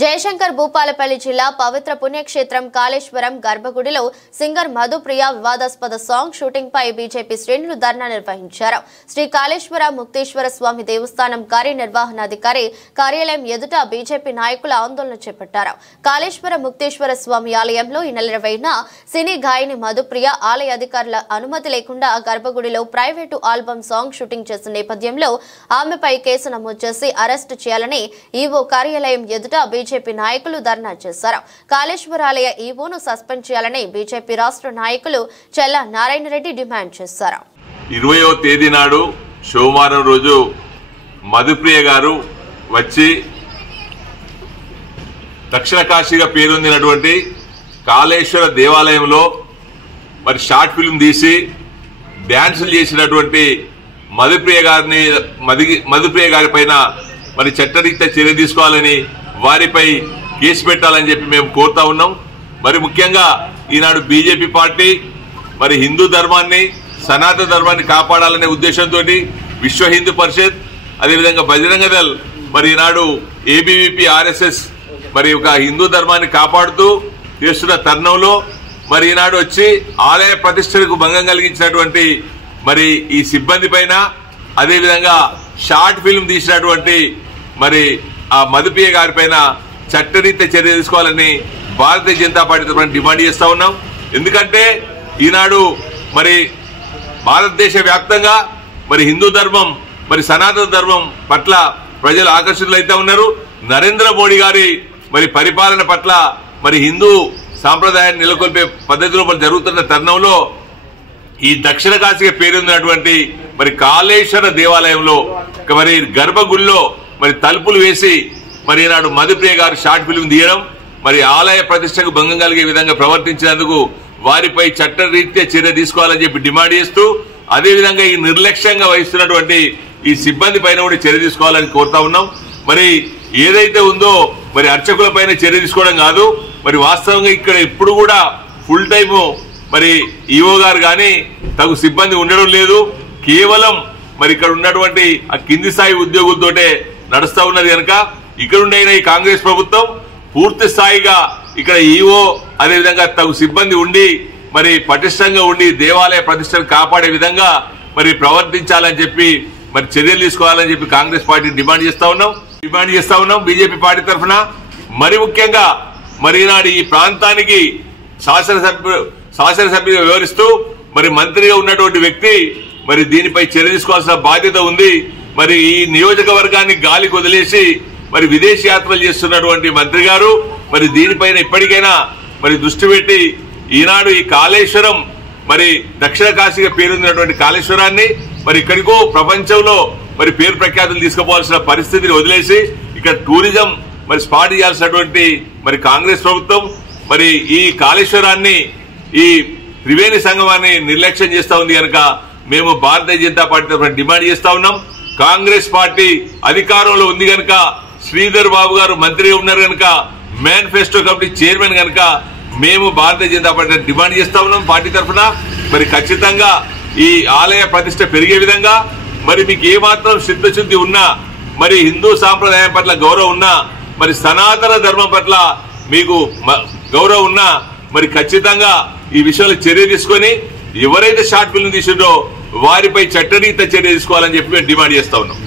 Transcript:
జయశంకర్ భూపాలపల్లి జిల్లా పవిత్ర పుణ్యక్షేత్రం కాళేశ్వరం గర్భగుడిలో సింగర్ మధుప్రియ వివాదాస్పద సాంగ్ షూటింగ్ పై బీజేపీ శ్రేణులు ధర్నా నిర్వహించారు. శ్రీ కాళేశ్వర ముక్తేశ్వర స్వామి దేవస్థానం కార్యనిర్వహణాధికారి కార్యాలయం ఎదుట బీజేపీ నాయకులు ఆందోళన చేపట్టారు. కాళేశ్వర ముక్తేశ్వర స్వామి ఆలయంలో ఈ నెల 20న సినీ గాయని మధుప్రియ ఆలయ అధికారుల అనుమతి లేకుండా గర్భగుడిలో ప్రైవేటు ఆల్బమ్ సాంగ్ షూటింగ్ చేసిన నేపథ్యంలో ఆమెపై కేసు నమోదు చేసి అరెస్టు చేయాలని ఈవో కార్యాలయం ఎదుట బీజేపీ నాయకులు ధర్నా చేశారు. కాళేశ్వరాలయ ఈవోను సస్పెండ్ చేయాలని బీజేపీ రాష్ట్ర నాయకులు చెల్ల నారాయణ రెడ్డి డిమాండ్ చేశారు. 20వ తేదీ నాడు సోమవారం రోజు మధుప్రియ గారు వచ్చి దక్షిణ కాశీగా పేరొందినటువంటి కాళేశ్వర దేవాలయంలో మరి షార్ట్ ఫిల్మ్ తీసి డ్యాన్సులు చేసినటువంటి మధుప్రియ గారి పైన మరి చట్టరీత్యా చర్య తీసుకోవాలని వారిపై కేసు పెట్టాలని చెప్పి మేము కోరుతా ఉన్నాం. మరి ముఖ్యంగా ఈనాడు బీజేపీ పార్టీ మరి హిందూ ధర్మాన్ని సనాతన ధర్మాన్ని కాపాడాలనే ఉద్దేశంతో విశ్వ హిందూ పరిషత్ అదేవిధంగా బజరంగ దళ్ మరి ఈనాడు ఏబీవీపీ ఆర్ఎస్ఎస్ మరి ఒక హిందూ ధర్మాన్ని కాపాడుతూ చేస్తున్న తరుణంలో మరి ఈనాడు వచ్చి ఆలయ ప్రతిష్టలకు భంగం కలిగించినటువంటి మరి ఈ సిబ్బంది పైన అదేవిధంగా షార్ట్ ఫిల్మ్ తీసినటువంటి మరి ఆ మధుప్రియ గారి పైన చట్టరీత్యా చర్య తీసుకోవాలని భారతీయ జనతా పార్టీ తరఫున డిమాండ్ చేస్తా ఉన్నాం. ఎందుకంటే ఈనాడు మరి భారతదేశ వ్యాప్తంగా మరి హిందూ ధర్మం మరి సనాతన ధర్మం పట్ల ప్రజలు ఆకర్షితులైతే ఉన్నారు. నరేంద్ర మోడీ గారి మరి పరిపాలన పట్ల మరి హిందూ సాంప్రదాయాన్ని నెలకొల్పే పద్ధతిలో జరుగుతున్న తరుణంలో ఈ దక్షిణ కాశీగా పేరొందినటువంటి మరి కాళేశ్వర దేవాలయంలో మరి గర్భగుడిలో మరి తలుపులు వేసి మరి ఈనాడు మధుప్రియ గారు షార్ట్ ఫిల్మ్ తీయడం మరి ఆలయ ప్రతిష్టకు భంగం కలిగే విధంగా ప్రవర్తించినందుకు వారిపై చట్టరీత్యా చర్య తీసుకోవాలని చెప్పి డిమాండ్ చేస్తూ అదేవిధంగా ఈ నిర్లక్ష్యంగా వహిస్తున్నటువంటి ఈ సిబ్బంది పైన కూడా చర్య తీసుకోవాలని కోరుతా ఉన్నాం. మరి ఏదైతే ఉందో మరి అర్చకుల పైన చర్య తీసుకోవడం కాదు, మరి వాస్తవంగా ఇక్కడ ఇప్పుడు కూడా ఫుల్ టైము మరి ఈవో గారు కానీ తగు సిబ్బంది ఉండడం లేదు. కేవలం మరి ఇక్కడ ఉన్నటువంటి ఆ కింది స్థాయి ఉద్యోగులతోటే నడుస్తా ఉన్నది కనుక ఇక్కడ ఉండే ఈ కాంగ్రెస్ ప్రభుత్వం పూర్తి స్థాయిగా ఇక్కడ ఈవో అదేవిధంగా తగు సిబ్బంది ఉండి మరి పటిష్టంగా ఉండి దేవాలయ ప్రతిష్టను కాపాడే విధంగా మరి ప్రవర్తించాలని చెప్పి మరి చర్యలు తీసుకోవాలని చెప్పి కాంగ్రెస్ పార్టీ డిమాండ్ చేస్తా ఉన్నాం బీజేపీ పార్టీ తరఫున. మరి ముఖ్యంగా మరి ఈనాడు ఈ ప్రాంతానికి శాసనసభ్యుగా వివరిస్తూ మరి మంత్రిగా ఉన్నటువంటి వ్యక్తి మరి దీనిపై చర్య తీసుకోవాల్సిన బాధ్యత ఉంది. మరి ఈ నియోజకవర్గాన్ని గాలికి వదిలేసి మరి విదేశీ యాత్రలు చేస్తున్నటువంటి మంత్రి గారు మరి దీనిపైన ఇప్పటికైనా మరి దృష్టి పెట్టి ఈనాడు ఈ కాళేశ్వరం మరి దక్షిణ కాశీగా పేరొందినటువంటి కాళేశ్వరాన్ని మరి ఇక్కడికో ప్రపంచంలో మరి పేరు ప్రఖ్యాతులు తీసుకుపోవాల్సిన పరిస్థితిని వదిలేసి ఇక్కడ టూరిజం మరి స్పాట్ చేయాల్సినటువంటి మరి కాంగ్రెస్ ప్రభుత్వం మరి ఈ కాళేశ్వరాన్ని ఈ త్రివేణి సంగమాన్ని నిర్లక్ష్యం చేస్తా ఉంది కనుక మేము భారతీయ జనతా పార్టీ తరఫున డిమాండ్ చేస్తా ఉన్నాం. కాంగ్రెస్ పార్టీ అధికారంలో ఉంది కనుక శ్రీధర్ బాబు గారు మంత్రిగా ఉన్నారు కనుక మేనిఫెస్టో కమిటీ చైర్మన్ కనుక మేము భారతీయ జనతా పార్టీ డిమాండ్ చేస్తా ఉన్నాం పార్టీ తరఫున. మరి ఖచ్చితంగా ఈ ఆలయ ప్రతిష్ట పెరిగే విధంగా మరి మీకు ఏమాత్రం చిత్తశుద్ధి ఉన్నా మరి హిందూ సాంప్రదాయం పట్ల గౌరవం ఉన్నా మరి సనాతన ధర్మం పట్ల మీకు గౌరవం ఉన్నా మరి ఖచ్చితంగా ఈ విషయంలో చర్య తీసుకొని ఎవరైతే షార్ట్ ఫిల్మ్ తీసిండ్రో వారిపై చట్టరీత్యా చర్య తీసుకోవాలని చెప్పి మేము డిమాండ్ చేస్తా ఉన్నాం.